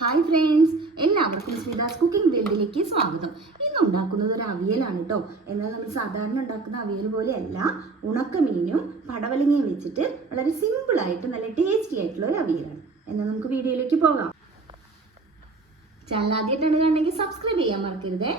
Hi friends എല്ലാവർക്കും സ്മിതാസ് cooking വേൾഡിലേക്ക് സ്വാഗതം. ഇന്ന് ഉണ്ടാക്കുന്നത് ഒരു അവിയലാണ് കേട്ടോ എന്നാൽ നമ്മൾ സാധാരണ ഉണ്ടാക്കുന്ന അവിയൽ പോലെയല്ല. ഉണക്കമീനും പടവലങ്ങയും വെച്ചിട്ട് വളരെ സിമ്പിളായിട്ട് നല്ല ടേസ്റ്റി ആയിട്ടുള്ള ഒരു അവിയലാണ്. എന്നാൽ നമുക്ക് വീഡിയോയിലേക്ക് പോകാം. ചാനൽ ആദ്യമായിട്ടാണ് കാണണമെങ്കിൽ സബ്സ്ക്രൈബ് ചെയ്യാൻ മറക്കരുതേ.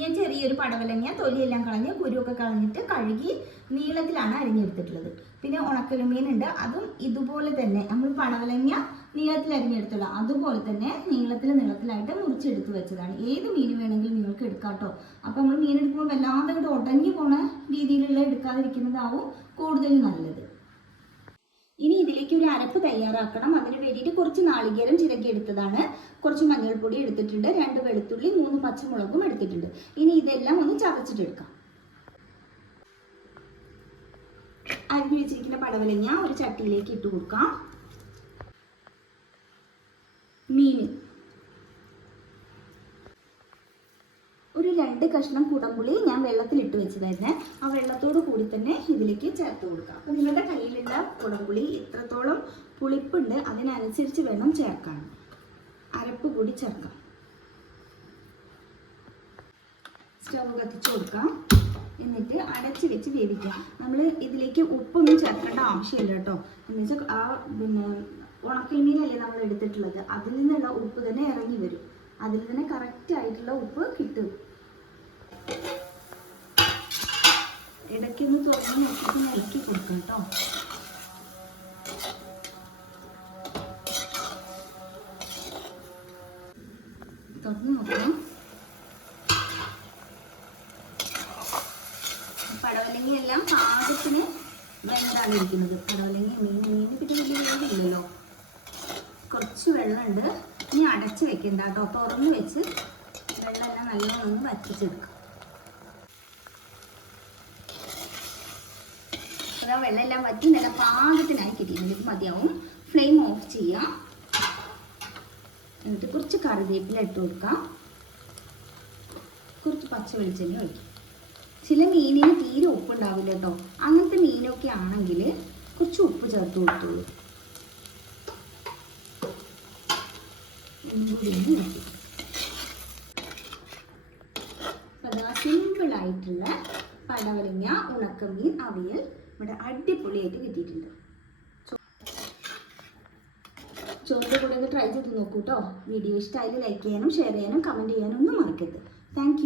ഞാൻ ചെറിയൊരു പടവലങ്ങ തൊലിയെല്ലാം കളഞ്ഞ് കുരുവൊക്കെ കളഞ്ഞിട്ട് കഴുകി നീളത്തിലാണ് അരിഞ്ഞെടുത്തിട്ടുള്ളത്. പിന്നെ ഉണക്കലുമീനുണ്ട്. അതും ഇതുപോലെ തന്നെ. നമ്മൾ പടവലങ്ങ നീളത്തിൽ അരിഞ്ഞെടുത്തുള്ള അതുപോലെ തന്നെ നീളത്തിൽ നീളത്തിലായിട്ട് മുറിച്ചെടുത്ത് വെച്ചതാണ്. ഏത് മീൻ വേണമെങ്കിലും നിങ്ങൾക്ക് എടുക്കാം കേട്ടോ അപ്പോൾ നമ്മൾ മീൻ എടുക്കുമ്പോൾ വല്ലാതെ ഇവിടെ ഉടഞ്ഞു പോണ രീതിയിലുള്ള എടുക്കാതിരിക്കുന്നതാവും കൂടുതൽ നല്ലത്. ഇനി ഇതിലേക്ക് ഒരു അരപ്പ് തയ്യാറാക്കണം. അതിന് വേണ്ടിയിട്ട് കുറച്ച് നാളികേരം ചിരക്കി എടുത്തതാണ്. കുറച്ച് മഞ്ഞൾപ്പൊടി എടുത്തിട്ടുണ്ട്. രണ്ട് വെളുത്തുള്ളി മൂന്ന് പച്ചമുളകും എടുത്തിട്ടുണ്ട്. ഇനി ഇതെല്ലാം ഒന്ന് ചതച്ചിട്ടെടുക്കാം അരിഞ്ഞു വെച്ചിരിക്കുന്ന പടവലങ്ങ ഒരു ചട്ടിയിലേക്ക് ഇട്ട് കൊടുക്കാം മീൻ ഒരു രണ്ട് കഷ്ണം കുടംപുളി ഞാൻ വെള്ളത്തിൽ ഇട്ട് വെച്ചതായിരുന്നു. ആ വെള്ളത്തോട് കൂടി തന്നെ ഇതിലേക്ക് ചേർത്ത് കൊടുക്കാം. അപ്പം നിങ്ങളുടെ കയ്യിലുള്ള കുടംപുളി എത്രത്തോളം പുളിപ്പുണ്ട്. അതിനനുസരിച്ച് വേണം ചേർക്കാൻ. അരപ്പ് കൂടി ചേർക്കാം. സ്റ്റവ് കത്തിച്ച് കൊടുക്കാം. എന്നിട്ട് അടച്ച് വെച്ച് വേവിക്കാം നമ്മൾ ഇതിലേക്ക് ഉപ്പൊന്നും ചേർക്കേണ്ട ആവശ്യമില്ല കേട്ടോ. എന്ന് വെച്ചാൽ ആ പിന്നെ ഉണക്കമീനല്ലേ നമ്മൾ എടുത്തിട്ടുള്ളത്. അതിൽ നിന്നുള്ള ഉപ്പ് തന്നെ ഇറങ്ങി വരും. അതിൽ തന്നെ കറക്റ്റ് ആയിട്ടുള്ള ഉപ്പ് കിട്ടും. ഇടയ്ക്കൊന്ന് തുറന്ന് നോക്കിയിട്ട് ഇളക്കി കൊടുക്കാം കേട്ടോ. തുറന്ന് നോക്കണം പടവലങ്ങി എല്ലാം പാകത്തിന് വെന്താണ് ഇരിക്കുന്നത്. പടവലങ്ങി മീൻ മീനിന് പിന്നെ വലിയ വേവില്ലല്ലോ കുറച്ച് വെള്ളമുണ്ട്. ഇനി അടച്ച് വെക്കണ്ട കേട്ടോ. തുറന്ന് വെച്ച് വെള്ളമെല്ലാം നല്ലോണം ഒന്ന് വറ്റിച്ചെടുക്കാം. അതാ വെള്ളമെല്ലാം വറ്റി നല്ല പാകത്തിനായി കിട്ടിയിട്ടുണ്ട് ഇത് മതിയാവും. ഫ്ലെയിം ഓഫ് ചെയ്യാം. എന്നിട്ട് കുറച്ച് കറിവേപ്പില ഇട്ട് കൊടുക്കാം. കുറച്ച് പച്ച വെളിച്ചെണ്ണ ഒഴിക്കും. ചില മീനിന് തീരെ ഉപ്പുണ്ടാവില്ല കേട്ടോ. അങ്ങനത്തെ മീനൊക്കെ ആണെങ്കിൽ കുറച്ച് ഉപ്പ് ചേർത്ത് കൊടുത്തോളൂ. സിമ്പിളായിട്ടുള്ള പടവലിങ്ങ ഉണക്കമീൻ അവിയൽ ഇവിടെ അടിപൊളിയായിട്ട് കിട്ടിയിട്ടുണ്ട്. ചോറിന്റെ കൂടെ ഒന്ന് ട്രൈ ചെയ്ത് നോക്കൂ കേട്ടോ വീഡിയോ ഇഷ്ടമായാലും ലൈക്ക് ചെയ്യാനും ഷെയർ ചെയ്യാനും കമന്റ് ചെയ്യാനും ഒന്നും മറക്കരുത്. താങ്ക്